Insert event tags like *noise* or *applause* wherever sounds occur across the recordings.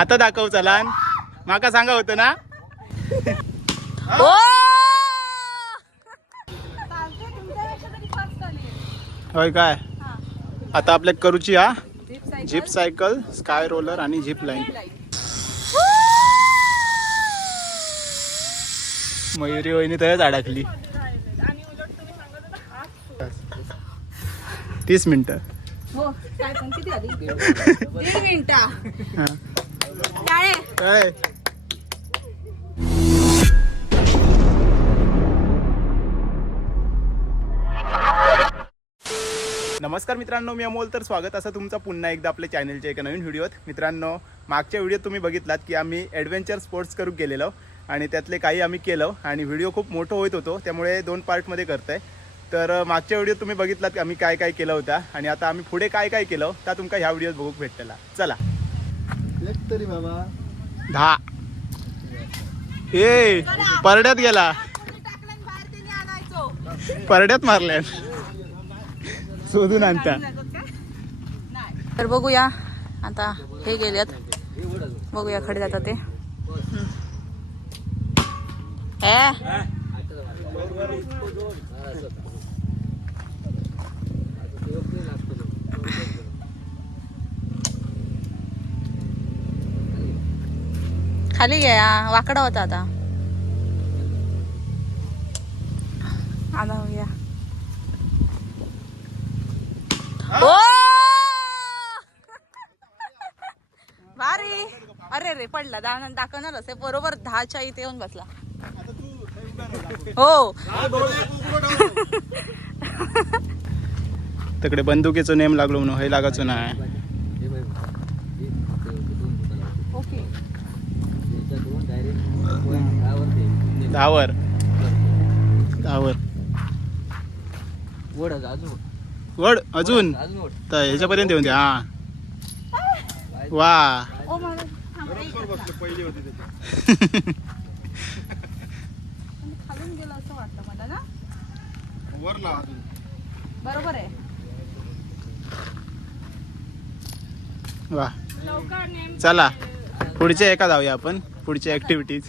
आता दाखव चलान. माका सांगा होतं ना? होय काय? आता आपल्या करूची हा? झिप सायकल स्काय रोलर आणि झिप लाईन मयुरी वहिनी तयाच अडकली. तीस मिनिटं. काय? नमस्कार मित्रांनो मी अमोल. तर स्वागत असं तुमचं पुन्हा एकदा आपल्या चॅनलच्या एका नवीन व्हिडिओत मित्रांनो मागच्या व्हिडिओत तुम्ही बघितलात की आम्ही ॲडव्हेंचर स्पोर्ट्स करू गेलेलो आणि त्यातले काही आम्ही केलं आणि व्हिडिओ खूप मोठं होत होतो त्यामुळे दोन पार्टमध्ये करतोय. तर अं, मागच्या व्हिडिओत तुम्ही बघितलात की आम्ही काय काय केलं होतं आणि आता आम्ही पुढे काय काय केलं त्या तुमका ह्या व्हिडिओत बघूक भेटलेला चला. एक तरी बाबा. दहा. ए परड्यात गेला. परड्यात मारल्या शोधून आणता. तर बघूया. आता हे गेलेत. बघूया खडे जातात ते. ए खाली घ्या वाकडा होता आता. आता बघूया. ओ! भारी. अरे रे पडला. दहा दाखवणार असे बरोबर दहाच्या इथे येऊन बसला. हो. तिकडे बंदुकीचं नेम लागलो म्हणून हे लागायचं नाही. दहावर दहावर वड अजून. वड अजून? तर ह्याच्यापर्यंत येऊन द्या हा. वा. ओ मला खालून गेलं असं वाटतं मला ना? बरोबर आहे. वा. चला. पुढच्या एका जाऊया आपण. पुढच्या ऍक्टिव्हिटीज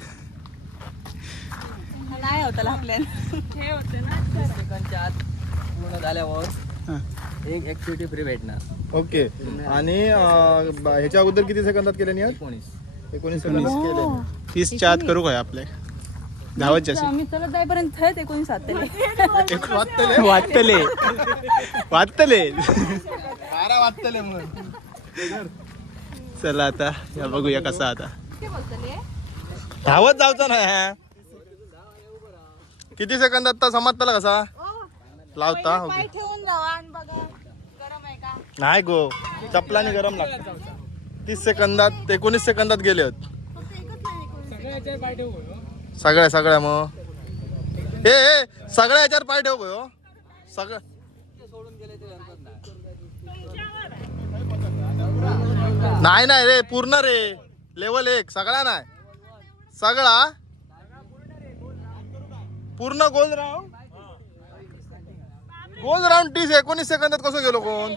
होतं आपल्याला हे होते ना सेकंडच्या आत पूर्ण झाल्यावर एक ऍक्टिव्हिटी फ्री भेटणार. ओके. आणि अं, ब- ह्याच्या अगोदर किती सेकंदात केले नियत? एकोणीस. एकोणीस सेकंदात? केले. तीसच्या आत करू काय आपले? धावत आम्ही चलत जाईपर्यंत थेट एकोणीस सात वाटतले वाटतले बारा वाजतले मग चला आता या बघूया कसा आता. धावत जाऊचा ना. किती सेकंदात तर समजताला कसा? लावता? ओके ठेवून जावा आणि बघा गरम आहे का? नाही गो चपलाने गरम लागतं. तीस सेकंदात एकोणीस सेकंदात गेले होत सगळ्या सगळ्या मग. ए सगळ्या ह्याच्यावर पाय ठेव गो? सगळं नाही नाही रे पूर्ण रे. लेवल एक सगळा नाही. सगळा? पूर्ण गोल राऊंड? गोल राऊंड तीस एकोणीस सेकंदात कसं गेलो कोण?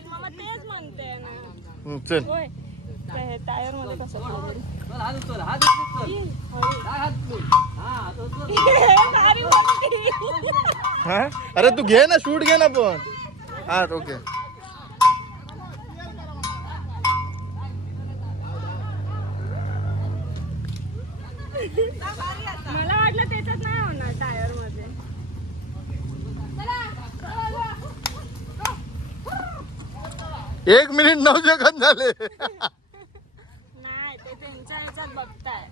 हम्म, चल. टायरमध्ये कसं चल? हा. *laughs* हा? अरे तू घे ना शूट घे ना पण. हा ओके. मला वाटलं त्याच्यात नाही होणार टायरमध्ये. एक मिनिट नऊ सेकंद झाले. नाही ते त्यांच्या ह्याच्यात बघताय.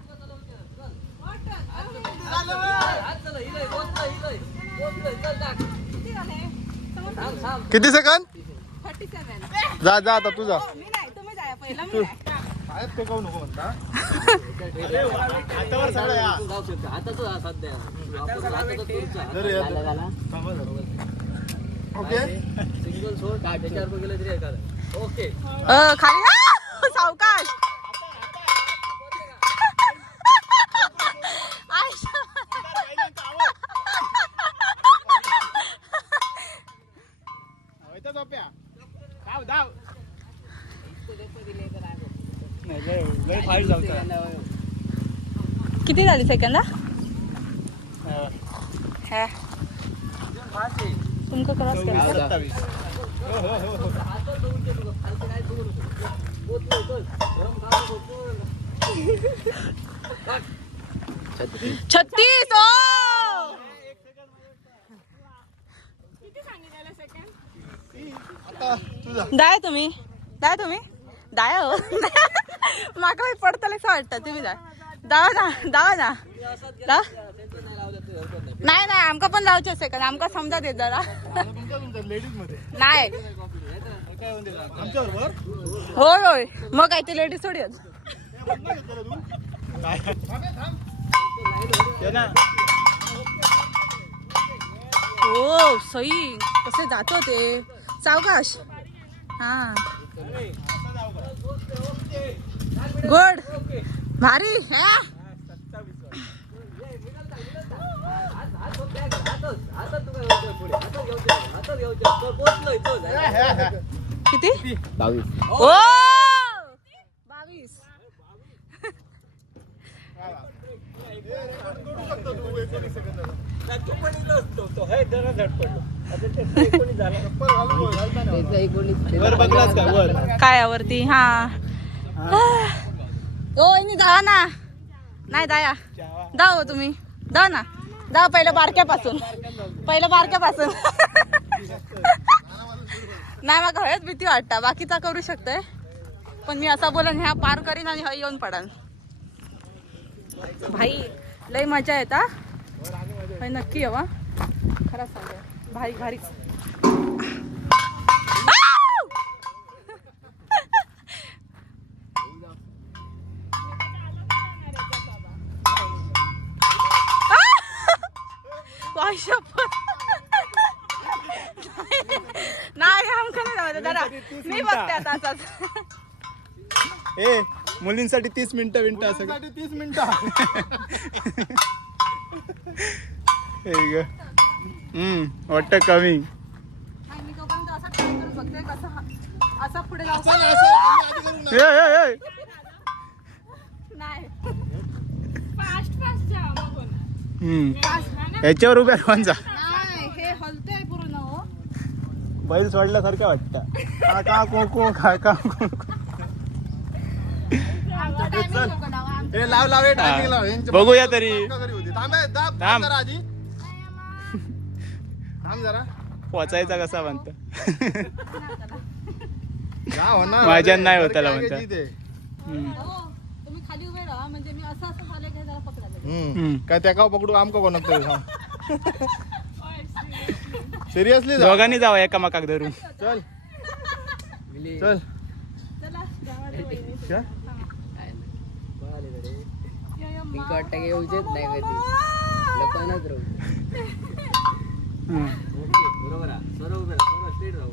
किती सेकंद थर्टी सेवन जा जा आता तू जा. मी नाही तुम्ही जाया पहिला मी नाही. हा. ओके सिंगल सोड. त्याच्यावर गेलं तरी एखादं. ओके. अ, खाली आ! सावकाश. आयशा. फाईट जाऊ किती झाली सेकंद हा तुमका क्रॉस करायचं सत्तावीस. छत्तीस ओ! दाय तुम्ही? दाय तुम्ही? दाय हो? *laughs* माका पडतले असं वाटतं तुम्ही जा. दावा जा दावा जा. नाही नाही आमका पण लावचे सेकंद आमका समजा देत जरा. लेडीजमध्ये. नाही. होय होय. मग काय ते लेडीज थोडी हो सई कसे जातो ते? सावकाश. हा. गुड. भारी हा? किती? बावीस. ओ! बावीस. वर बघलास का वर काय वरती? हा. ओ इनी जा ना. नाही दाया दा हो तुम्ही. दा ना. जा पहिलं बारक्यापासून. पहिलं बारक्यापासून. नाही मग हळद भीती वाटता. बाकीचा करू शकतोय. पण मी असा बोलन ह्या पार करीन आणि हा येऊन पडाल भाई लय मजा येता भाई नक्की हवा खरंच सांग. भारी. भारीच शपथ. नाही आमका नाही जमत. दादा मी बघते आता असंच. ए मुलींसाठी तीस मिनिटं मिनिटं असं तीस मिनिटं. हम्म वाटतं कमी. नाही, मी तोपर्यंत असा try करून बघते कसं हा- असा पुढे जाऊ. ए, ए, ए. नाही फास्ट फास्ट जा मग होणार हम्म याच्यावर उभ्या राहायचा नाही हे हलतंय पूर्ण हो बैल सोडल्यासारखं वाटतं का का को को का का बघूया तरी पोचायचा कसा म्हणतं? जा माझ्या नाही होत तर काय पकडा. काय त्या का पकडू आमका कोण सिरियसली जा दोघांनी जावं एकामेकाक धरून. चल. चल. क्या? पिंक वाटतं की येऊचेच नाही कधी. राहू.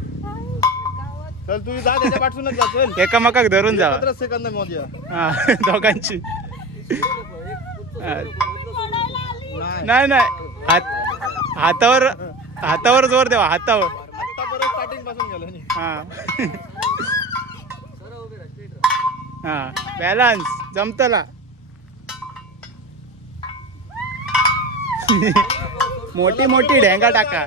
चल तू जा त्याच्या पाठूनच जा चल. एकामेकाक धरून जावा सेकंद हा *laughs* दोघांची. नाही नाही. हात हातावर हातावर जोर देवा हातावर. हा. हा. बॅलन्स जमतला. मोठी मोठी ढेंगा टाका.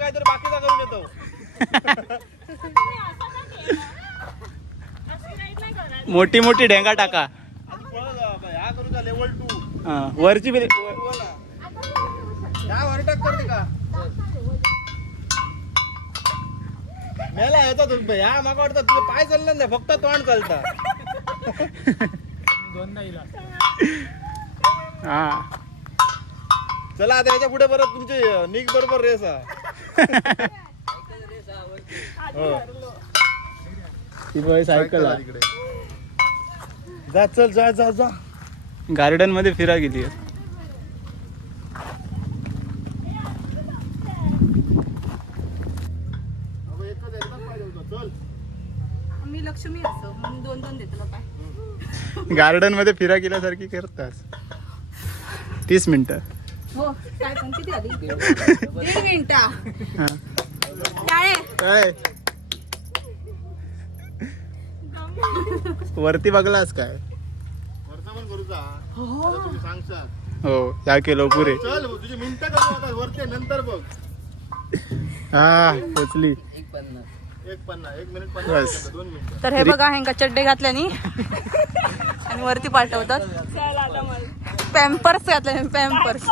मोठी मोठी ढेंगा टाका आधी पळत जा बाबा. ह्या करू जा लेवल टू हा वरची बी- ह्या वरटक करते का? मेला येतो तुम्ही ह्या मागा वाटतं तुझे पाय चाललं नाही फक्त तोंड चालता. हा. चला आता याच्यापुढे परत तुमचे निक बरोबर रेस आहे. हो. सायकल. तिकडे जा चल जा जा जा. गार्डनमध्ये फिरा गेली चल मी लक्ष्मी असो मी दोन दोन देतो काय? गार्डनमध्ये फिरा गेल्यासारखी करतास तीस मिनिटं. हो काय पण किती आली? दीड मिनिटा. हा. टाळे काय? वरती बघलास काय? आता तुम्ही हो या केलो पुरे चल तुझी मिनिटं करू आता वरती आहे, नंतर बघ. हा पोचली. एक पन्नास एक पन्नास एक मिनिट बस. पन्नास सेकंद, दोन मिनिटं. तर हे बघा ह्यांका चड्डे घातल्यानी आणि वरती पाठवतात. चल आता मला पॅम्पर्स घातले पॅम्पर्स.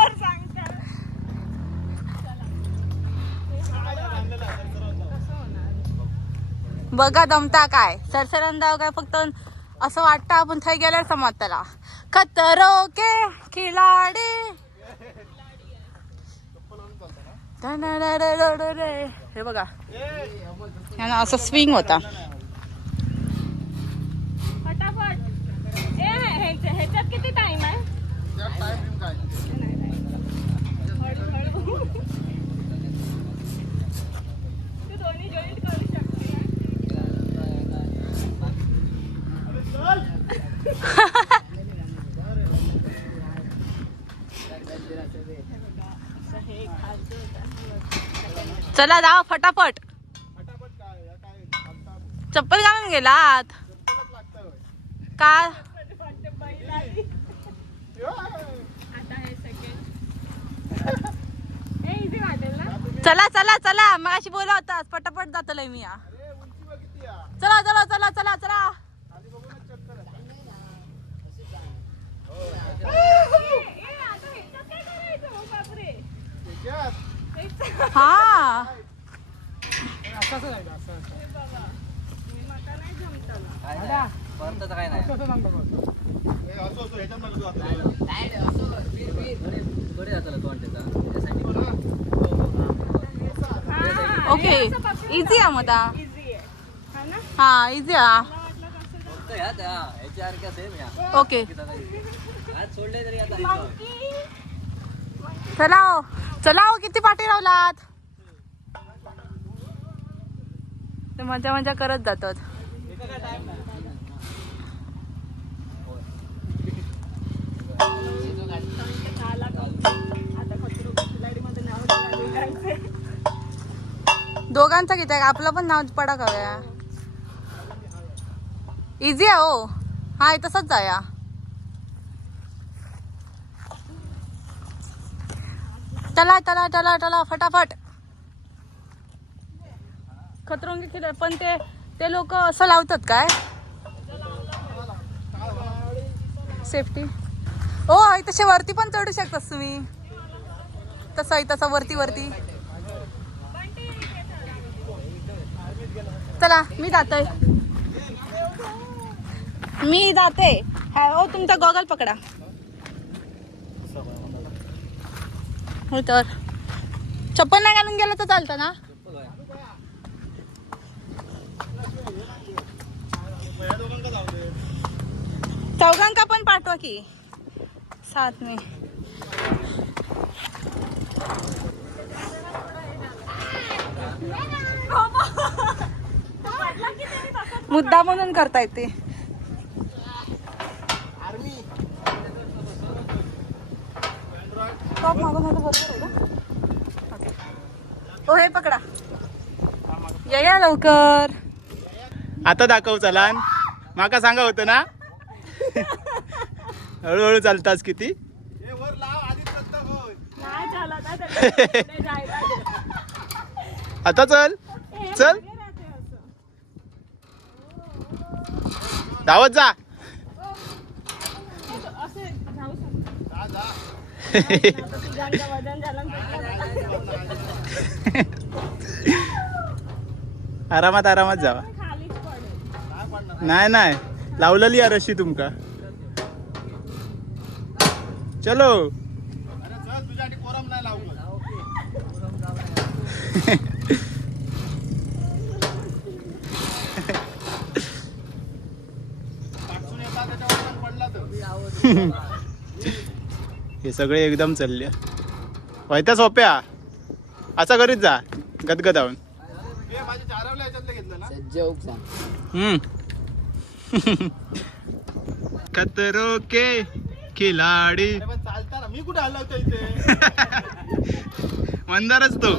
बघा दमता काय. सरसरंदाव काय फक्त असं वाटतं आपण थंय गेल्यावर समज त्याला खतरो के खिलाडी धनडडडडडे. हे बघा ह्यानं असं स्विंग होता फटाफट ह्याच्यात किती टाइम आहे त्यात time बिम काय हळू हळू तू दोन्ही जॉईंट करू शकते ना? चला जाओ फटाफट. चप्पल घालून गेलात? का? चला चला चला. मग अशी बोला होता पटापट जातलंय मी या. चला चला चला चला चला. ए, आता ह्याच्यात काय करायचं हो, बापरे त्याच्यात हा काय नाही परत काय नाही हे असं असं ह्याच्यात नका जाऊ आपल्याला. कडे जाताला तोंड त्याचा त्यासाठी ओके इझी आहे मग आता. इझी आहे हा ना हा इझी आहे फक्त ह्या त्या ह्याच्या सारख्या सेम या ओके आज सोडले तरी आता ह्याचं. चला हो. चला हो, किती पाठी लावलात ते मजा मजा करत जातात. दोघांचा किती आहे? आपलं पण नाव पडा करूया इझी आहे हो. हा तसंच जाया चला चला चला चला फटाफट. खतरंगी खिलर पण ते ते लोक असं लावतात काय? सेफ्टी ओ आई तसे वरती पण चढू शकतात तुम्ही. तसं आहे तसं वरती वरती. चला मी जाते मी जाते. हो ओ तुमचा गॉगल पकडा. हो तर. चप्पल नाही घालून गेलं तर चालतं ना? चौघांका पण पाठवा की. साथ में मुद्दा म्हणून करता येते टॉप बरोबर आहे का ओके. ओ हे पकडा. या या लवकर. आता दाखव चलान. माका सांगा होतं ना? हळूहळू चालतास किती? हे. *laughs* आता चल. चल. धावत जा हे तो असे जाऊ शकतो जा, जा. आता तुझ्यांचं वजन झालं ना तुला *laughs* आरामात आरामात जावा. नाही नाही. लावलेली आहे रशी तुमका. चलो. *laughs* *laughs* हे सगळे एकदम चालले. व्हायता सोप्या. असा करीत जा गदगदावून. हे खतरो *laughs* के खिलाडी. मी कुठे हलवतो इथे मंदारच तो.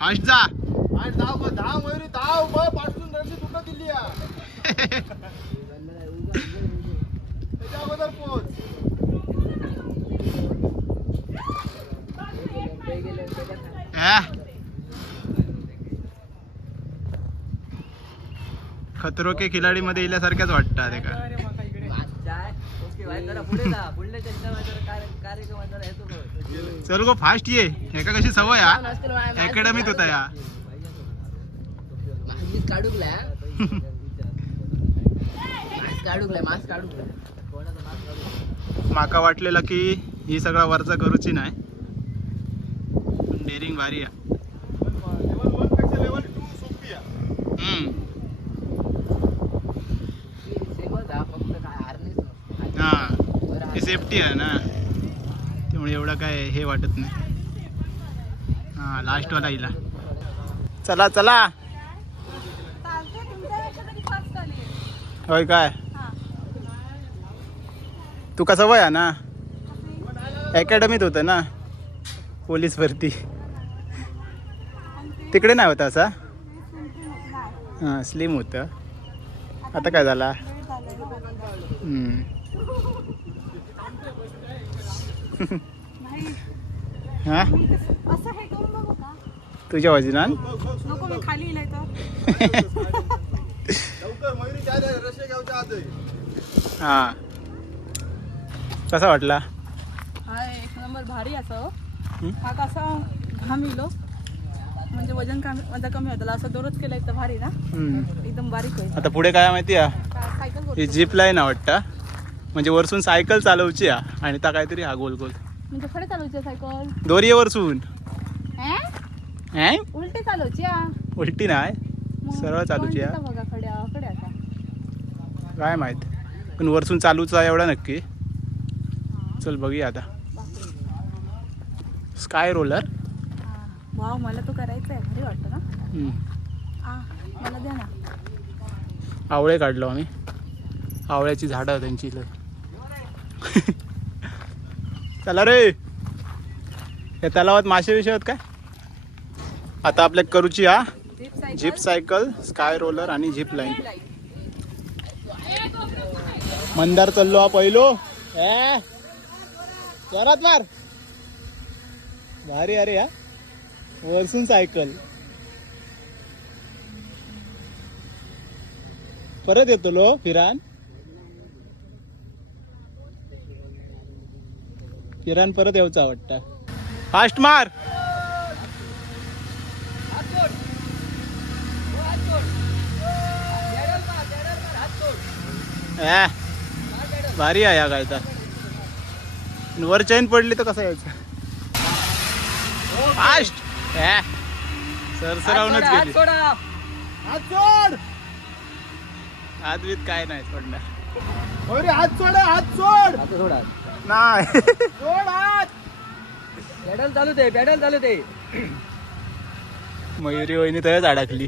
फास्ट जा. धाव धाव मयुरी धाव पाठसून रशी तुटं दिली *laughs* या त्याच्या अगोदर पोच हा? खतरो के खिलाडी मध्ये इल्यासारख्याच वाटतात बघ. चल गो फास्ट ये. एका कशी सवय हा? अकॅडमीत होता या. मीच काढूकला मास्क काढूकला मास्क काढूकला कोणाचा मास्क काढू माका वाटलेलं की ही सगळा वरचा करूची नाही. डेअरिंग भारी आहे. हा ही सेफ्टी आहे ना. त्यामुळे एवढं काय हे वाटत नाही. हा लास्टवाला येईल चला चला. होय काय? तू कसा वय ना? अकॅडमीत होतं ना? पोलीस भरती. तिकडे नाही होता असा? हां स्लिम होतं. आता काय झाला. हा? तुझ्या वजनान *laughs* हा. कसा वाटला? हा एक नंबर भारी असं हं? हा कसा घामिलो म्हणजे वजन कमी माझा कमी होतं. असं दररोज केलं तर भारी ना. एकदम बारीक होईल. आता पुढे काय माहिती आहे? ही जीप लाईन आहे वाटतं. म्हणजे वरसून सायकल चालवची हा आणि त्या काहीतरी हा गोल गोल. म्हणजे खडे चालवची सायकल दोरी वरसून. हे हे उलटी चालवची हा उलटी नाही. मग सरळ चालूची हा बघा खड्या खडे आता. काय माहीत. पण वरसून चालूच एवढा नक्की. चल बघूया आता. स्काय रोलर वाव मला तो करायचा आहे भारी वाटतं ना? मला द्या ना. आवळे काढलो आम्ही. आवळ्याची झाडं त्यांची इथं. *laughs* चला रे. या तलावात मासे विषय आहेत काय? आता आपल्या करूची हा. Zip cycle zip cycle sky roller आणि जीप लाईन मंदार चाललो हा पहिलो. ए, जोरात मार. भारी अरे हा. वरसून सायकल परत येतो लो फिरान. फिरान परत येऊचा वाटतं. फास्ट मार. भारी आहे या काय तर वर चैन पडली तर कसं यायचं? फास्ट सरसरावूनच हात गेली. सोडा हात सोड हात बीत काय नाही सोडणार अरे हात सोड हात सोड हात सोडा नाही. सोड हात! पॅडल चालू दे पॅडल चालू दे. मयुरी वहिनी तयाच अडकली.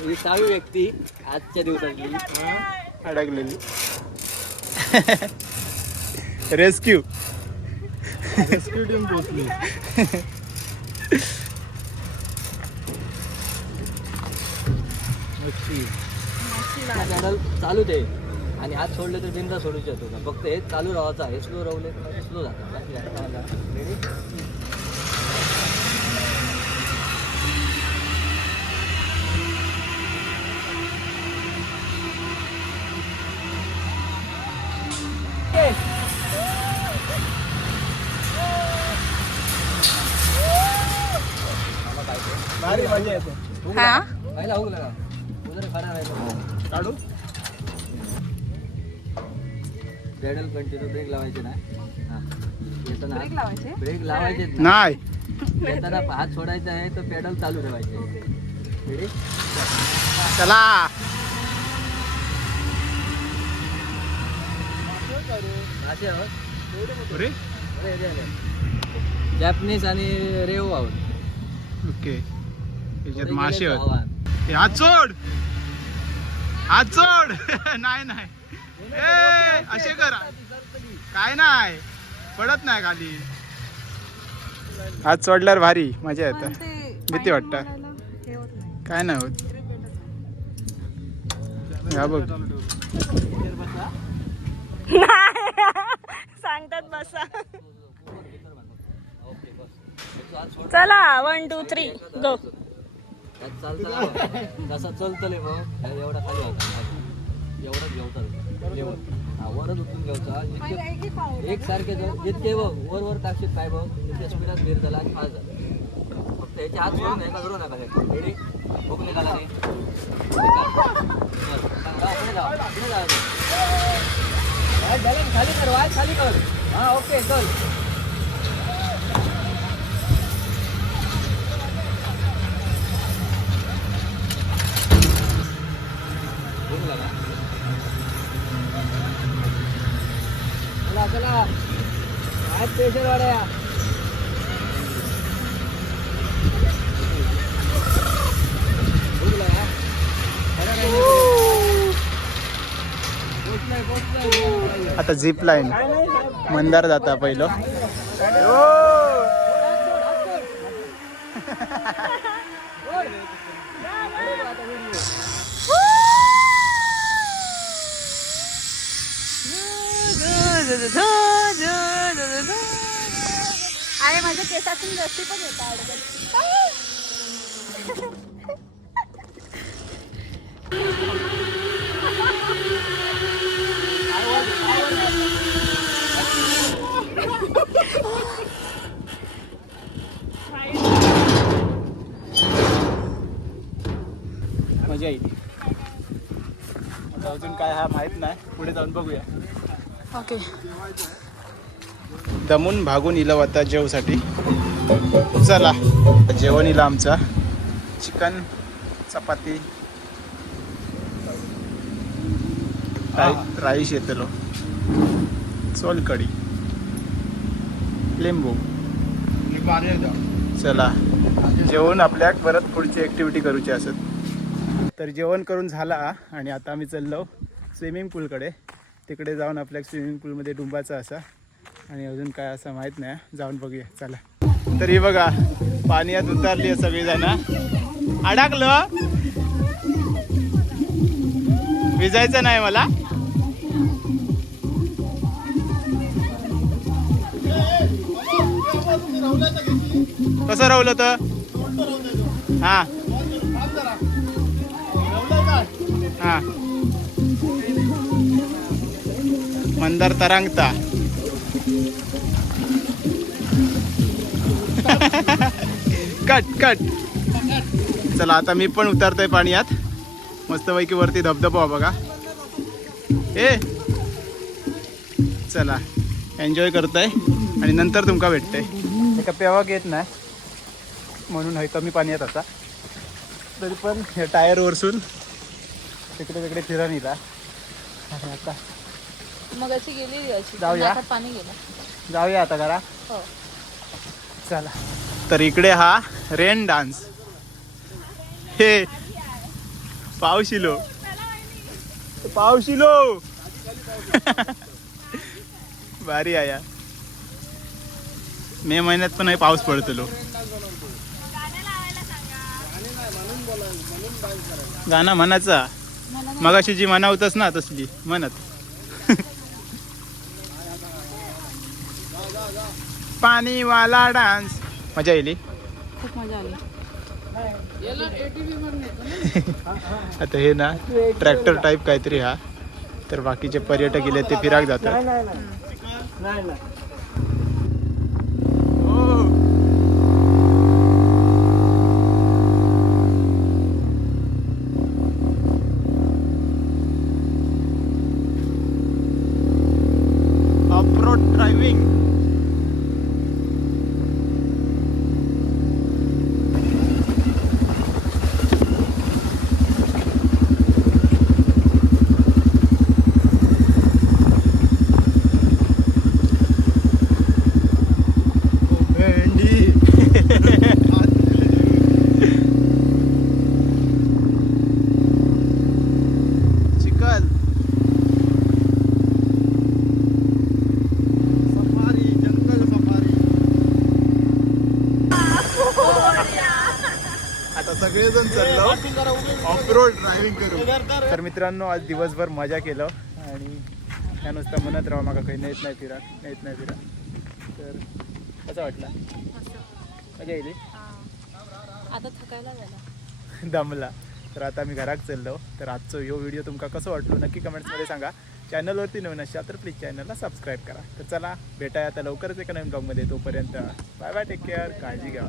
ही सहावी व्यक्ती आजच्या दिवसातली. अडकलेली. रेस्क्यू रेस्क्यू टीम पोचली पॅडल चालू दे. आणि हात सोडले तर बिंदा सोडू शकतो. फक्त हे चालू राहायचं हे स्लो राहले स्लो जातं. भारी मजा येते. हा? पहिला उधर खड़ा राहायचं काढू? पॅडल कंटिन्यू ब्रेक लावायचे ना? हा. येताना ब्रेक हात- लावायचे? ब्रेक लावायचे नाही. येताना हात सोडायचा आहे तर पेडल चालू ठेवायचे. चला. जॅपनीज आणि रेव आहोत. ओके. त्याच्यात पुढे मासे. ए, हात सोड! हात सोड! *laughs* नाही नाही. ए असे करा. काय नाही. पडत नाही खाली. हात सोडल्यावर भारी. मजा येतं. भीती वाटतं. हे होत. काय नाही होत. हा बघ. नाही. *laughs* सांगतात बसा. ओके बस. याचा हात सोड. चला वन टू थ्री गो जसा चलतले मग एवढा खाली होता. एवढाच घेवता लेवल. हा वरच उठून घ्यायचा जितके एक सारखे जितके बघ वर वर टाकशील काय बघ तितक्या स्पीडात बेर झाला आणि फास्ट झाला. फक्त याचे हात सोडून एका करू नका रेडी भूक निघाला नाही. खाली कर वाय खाली कर. हा ओके चल भूक लागा चला चला स्पेशल वड्या आता झिप लाईन मंदार जाता पहिलं अरे माझ्या केसातून रस्ती पण येतात मजा येईल. आता अजून काय हा माहीत नाही. पुढे जाऊन बघूया. ओके दमून भागून इलं आता जेवसाठी. चला जेवण इलं आमचा. चिकन चपाती राई- राईस येतलो. सोलकडी लिंबू. चला. जेवण आपल्याक परत पुढची ॲक्टिव्हिटी करूची असत. तर जेवण करून झाला आणि आता आम्ही चाललो स्विमिंग पूलकडे तिकडे जाऊन आपल्या स्विमिंग पूलमध्ये डुंबाचा असा. आणि अजून काय असं माहीत नाही. जाऊन बघूया. चला. तर ही बघा पाण्यात उतरली आहे सगळीजण. अडकलं. विजायचं नाही मला. कसं रावलं तर? हा. हा. मंदार तरंगता. कट कट चला आता मी पण उतरतोय पाण्यात. मस्तपैकी वरती धबधबा बघा. ए! चला एन्जॉय करताय आणि नंतर तुमका भेटतंय. एका पेवाक येत नाही. म्हणून हे कमी पाण्यात आता तरी पण हे टायर वरसून तिकडे तिकडे फिरा निला आता मग अशी गेली अशी जाऊया. पाणी गेलं. जाऊया आता करा हो. चला. तर इकडे हा रेन डान्स. हे. पावशिलो. पावशिलो. *laughs* भारी आहे मे महिन्यात पण हे पाऊस पडतो गाणं म्हणायचा. मगाशी जी म्हणावतच ना तसली. म्हणत. पाणीवाला डान्स. मजा येईल खूप मजा आली. आता हे ना ट्रॅक्टर टाईप काहीतरी हा. तर बाकीचे पर्यटक गेले ते फिराक जातात off road driving road driving करू. तर मित्रांनो आज दिवसभर मजा केलं. आणि त्या नुसतं म्हणत राहा माका काही. नेत नाही फिरा नेत नाही फिरा. तर कसं वाटलं? मजा येईल आता थकायला दमला. तर आता मी घरात चाललो. तर आजचा ह्यो व्हिडिओ तुमका कसं वाटलो? नक्की कमेंट्समध्ये सांगा. चॅनलवरती नवीन असाल तर प्लीज चॅनलला सबस्क्राईब करा. तर चला भेटाय आता लवकरच एका नवीन ब्लॉगमध्ये तोपर्यंत बाय बाय टेक केअर काळजी घ्या.